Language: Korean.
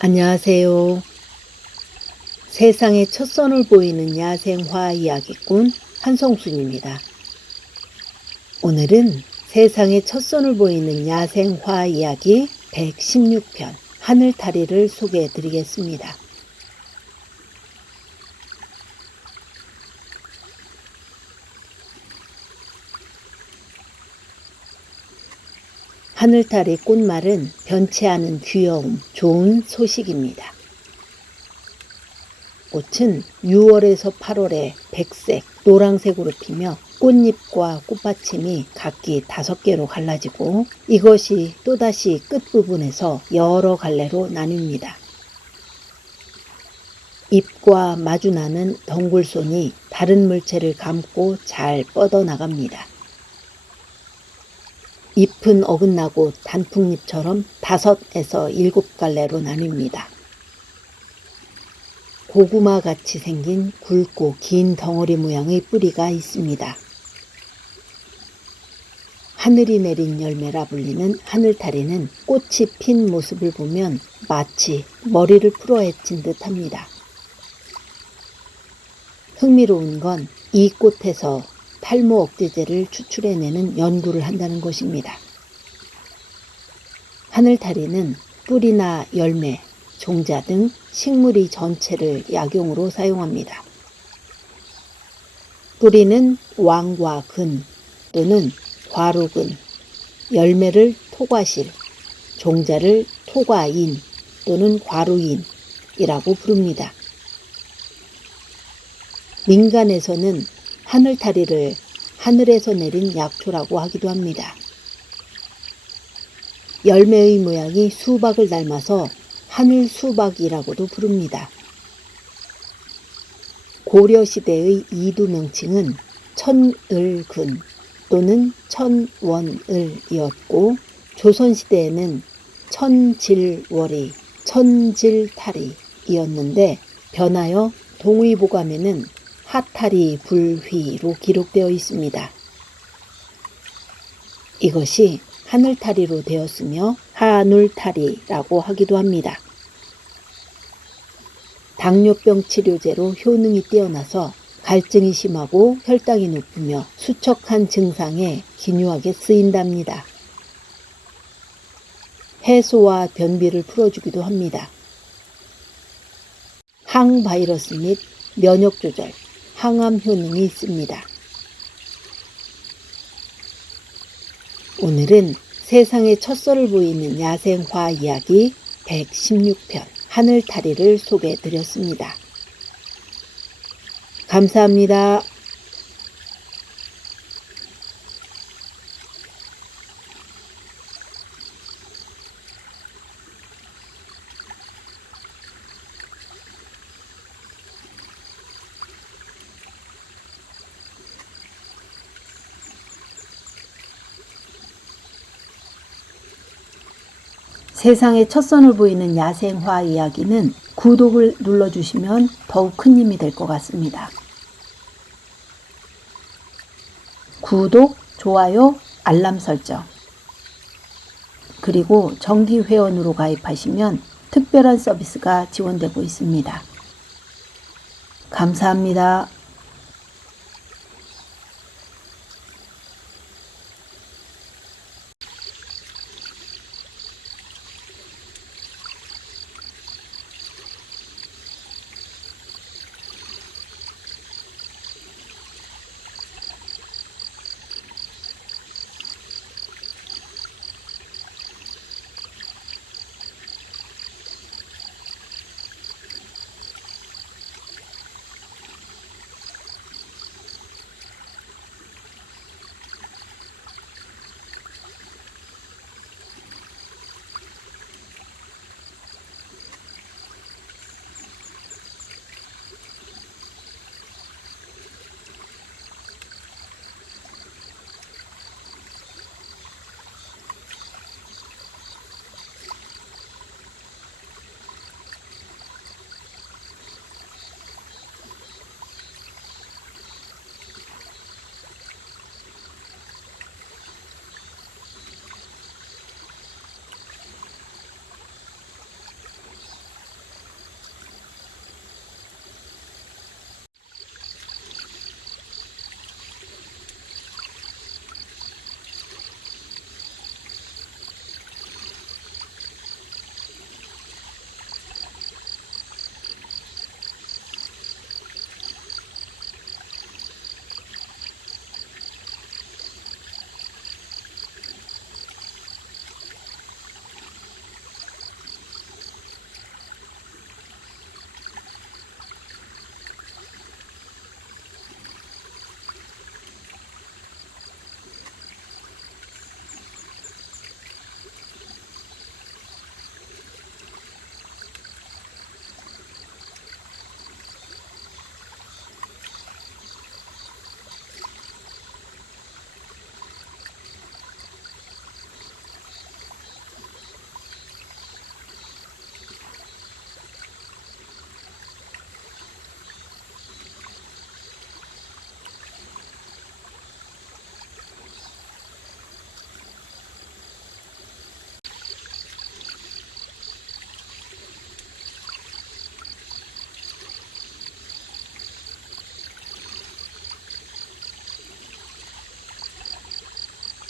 안녕하세요. 세상의 첫선을 보이는 야생화 이야기꾼 한성순입니다. 오늘은 세상의 첫선을 보이는 야생화 이야기 116편 하늘타리를 소개해 드리겠습니다. 하늘타리 꽃말은 변치 않은 귀여움, 좋은 소식입니다. 꽃은 6월에서 8월에 백색, 노란색으로 피며 꽃잎과 꽃받침이 각기 5개로 갈라지고 이것이 또다시 끝부분에서 여러 갈래로 나뉩니다. 잎과 마주나는 덩굴손이 다른 물체를 감고 잘 뻗어나갑니다. 잎은 어긋나고 단풍잎처럼 5에서 7갈래로 나뉩니다. 고구마같이 생긴 굵고 긴 덩어리 모양의 뿌리가 있습니다. 하늘이 내린 열매라 불리는 하늘타리는 꽃이 핀 모습을 보면 마치 머리를 풀어헤친 듯합니다. 흥미로운 건 이 꽃에서 탈모 억제제를 추출해내는 연구를 한다는 것입니다. 하늘타리는 뿌리나 열매, 종자 등 식물의 전체를 약용으로 사용합니다. 뿌리는 왕과근 또는 과루근, 열매를 토과실, 종자를 토과인 또는 과루인이라고 부릅니다. 민간에서는 하늘타리를 하늘에서 내린 약초라고 하기도 합니다. 열매의 모양이 수박을 닮아서 하늘수박이라고도 부릅니다. 고려시대의 이두 명칭은 천을근 또는 천원을이었고 조선시대에는 천질월이, 천질타리이었는데 변하여 동의보감에는 하타리 불휘로 기록되어 있습니다. 이것이 하늘타리로 되었으며 하눌타리라고 하기도 합니다. 당뇨병 치료제로 효능이 뛰어나서 갈증이 심하고 혈당이 높으며 수척한 증상에 기묘하게 쓰인답니다. 해소와 변비를 풀어주기도 합니다. 항바이러스 및 면역 조절, 항암 효능이 있습니다. 오늘은 세상의 첫선을 보이는 야생화 이야기 116편 하늘타리를 소개해 드렸습니다. 감사합니다. 세상의 첫선을 보이는 야생화 이야기는 구독을 눌러주시면 더욱 큰 힘이 될 것 같습니다. 구독, 좋아요, 알람 설정 그리고 정기 회원으로 가입하시면 특별한 서비스가 지원되고 있습니다. 감사합니다.